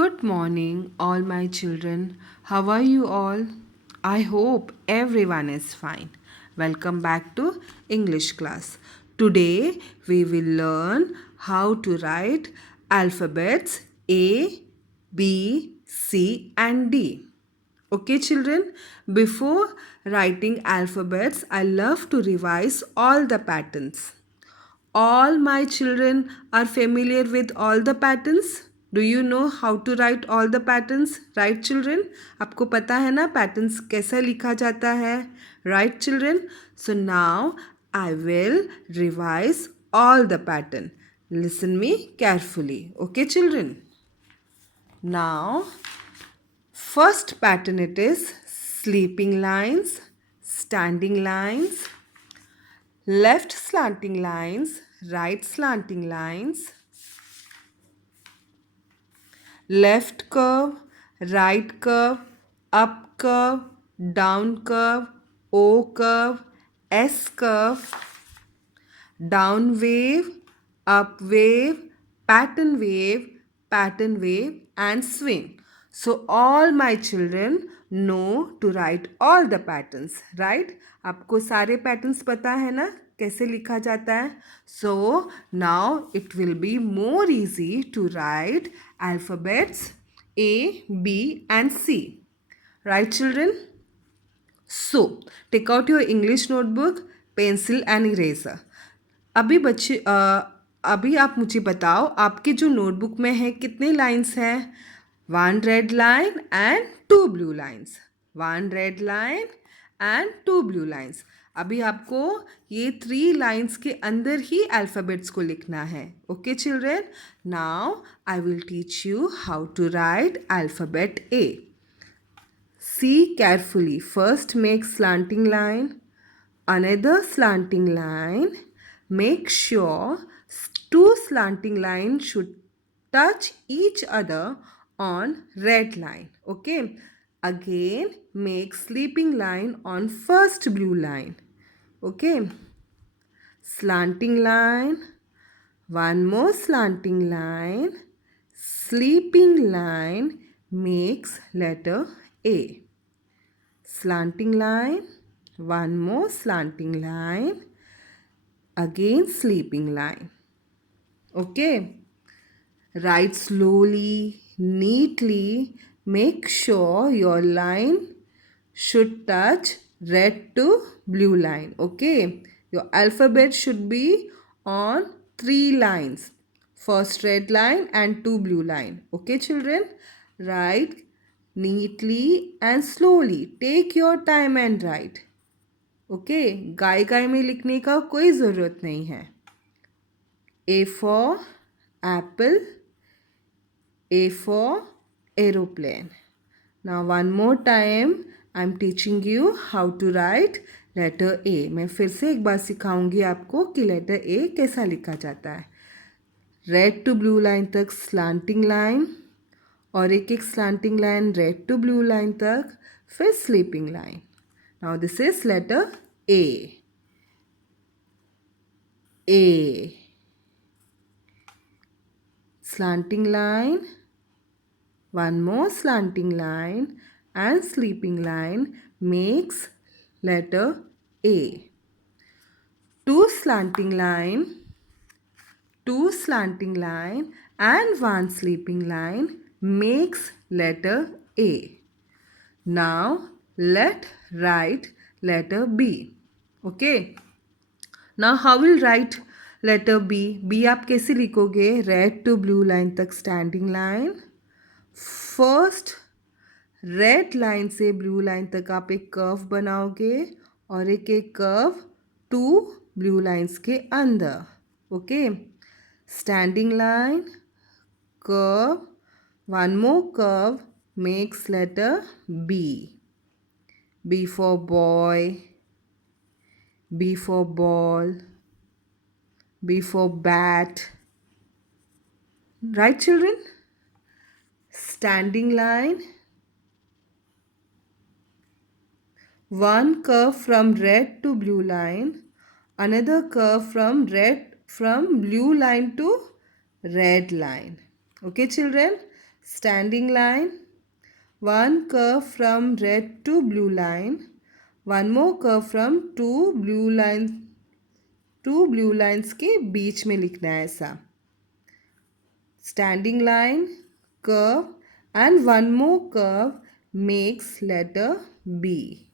Good morning, all my children. How are you all? I hope everyone is fine. Welcome back to English class. Today we will learn how to write alphabets A, B, C, and D. Okay, children, before writing alphabets, I love to revise all the patterns. All my children are familiar with all the patterns. Do you know how to write all the patterns? Right, children? आपको पता है ना patterns कैसे लिखा जाता है? Right, children? So now I will revise all the pattern. Listen me carefully. Okay, children? Now, first pattern it is sleeping lines, standing lines, left slanting lines, right slanting lines, left curve, right curve, up curve, down curve, O curve, S curve, down wave, up wave, pattern wave and swing. So all my children know to write all the patterns, right? आपको सारे patterns पता है ना कैसे लिखा जाता है? So now it will be more easy to write alphabets A, B and C. Right, children? So, take out your English notebook, pencil and eraser. अभी आप मुझे बताओ आपके जो नोटबुक में है कितने लाइंस हैं 1 red line and 2 blue lines 1 red line and 2 blue lines अभी आपको ये 3 लाइंस के अंदर ही अल्फ़ाबेट्स को लिखना है okay children now I will teach you how to write alphabet A See carefully. First make slanting line, another slanting line. Make sure two slanting lines should touch each other on red line. Okay. Again make sleeping line on first blue line. Okay. Slanting line. One more slanting line. Sleeping line makes letter A. Slanting line, one more slanting line, again sleeping line. Okay. Write slowly, neatly. Make sure your line should touch red to blue line. Okay. Your alphabet should be on 3 lines. First red line and 2 blue line. Okay, children? Write neatly and slowly. Take your time and write. Okay गाय गाय में लिखने का कोई ज़रूरत नहीं है A for apple A for aeroplane now one more time I am teaching you how to write letter A मैं फिर से एक बार सिखाऊंगी आपको कि लेटर ए कैसा लिखा जाता है रेड टू ब्लू लाइन तक स्लांटिंग लाइन और एक slanting line red to blue line तक फिर sleeping line now this is letter A A. Slanting line, one more slanting line and sleeping line makes letter A. Two slanting line and one sleeping line makes letter A. Now let write letter B. Okay. Now how will write letter B? B आप कैसे लिखोगे red to blue line तक standing line first red line से blue line तक आप एक curve बनाओगे और एक कर्व 2 ब्लू लाइंस के अंदर okay standing line curve one more curve makes letter B. B for boy, B for ball, B for bat. Right, children? Standing line. One curve from red to blue line. Another curve from blue line to red line. Okay, children? standing line, one curve from red to blue line, one more curve from two blue lines के बीच में लिखना है ऐसा. Standing line, curve and one more curve makes letter B.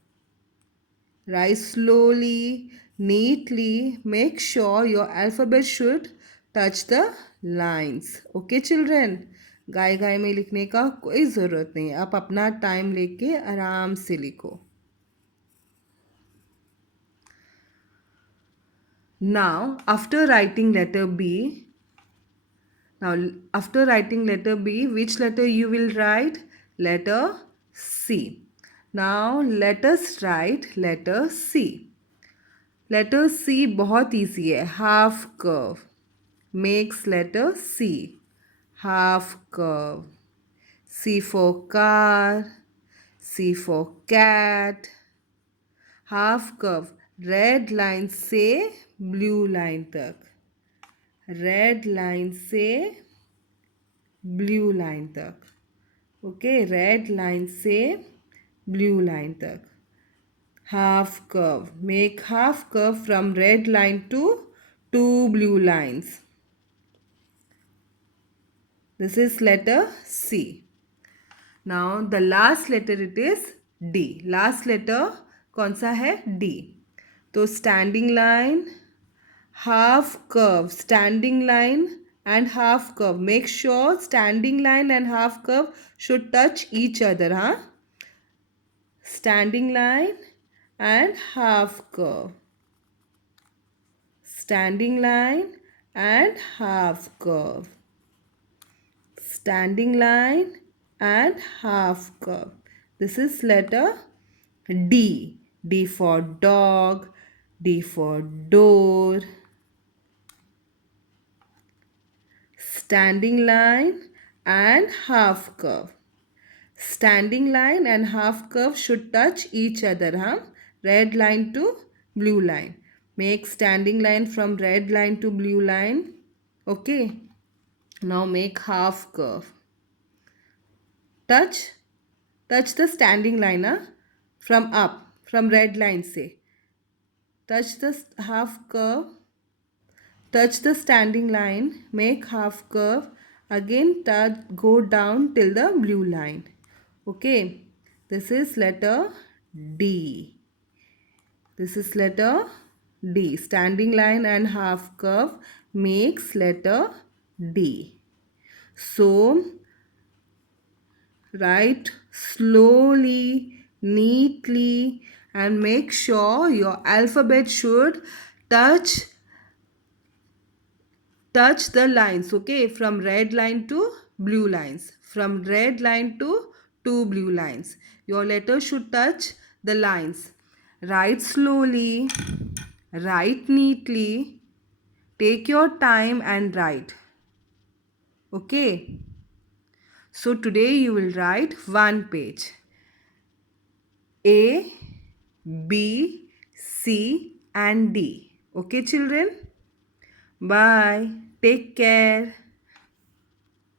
Write slowly, neatly. Make sure your alphabet should touch the lines. Okay children? गाय गाय में लिखने का कोई ज़रूरत नहीं. आप अपना टाइम लेके आराम से लिखो. Now, after writing letter B, which letter you will write? Letter C. Now, let us write letter C. Letter C बहुत easy है. Half curve makes letter C. Half curve. C for car. C for cat. Half curve. Red line से blue line तक. Red line से blue line तक. Okay, red line से blue line तक. Half curve. Make half curve from red line to two blue lines. This is letter C. Now the last letter it is D. Last letter कौन सा है? D. तो standing line, half curve, standing line and half curve. Make sure standing line and half curve should touch each other. Huh? Standing line and half curve. Standing line and half curve. Standing line and half curve. This is letter D. D for dog. D for door. Standing line and half curve. Standing line and half curve should touch each other. Huh? Red line to blue line. Make standing line from red line to blue line. Okay. Now make half curve. Touch the standing line. Huh? From up. From red line say. Touch the half curve. Touch the standing line. Make half curve. Again go down till the blue line. Okay, this is letter D. This is letter D. Standing line and half curve makes letter D. So, write slowly, neatly and make sure your alphabet should touch the lines. Okay, from red line to blue lines. From red line to two blue lines. Your letter should touch the lines. Write slowly, write neatly, take your time and write. Okay. So today you will write one page. A, B, C and D. Okay children? Bye. Take care.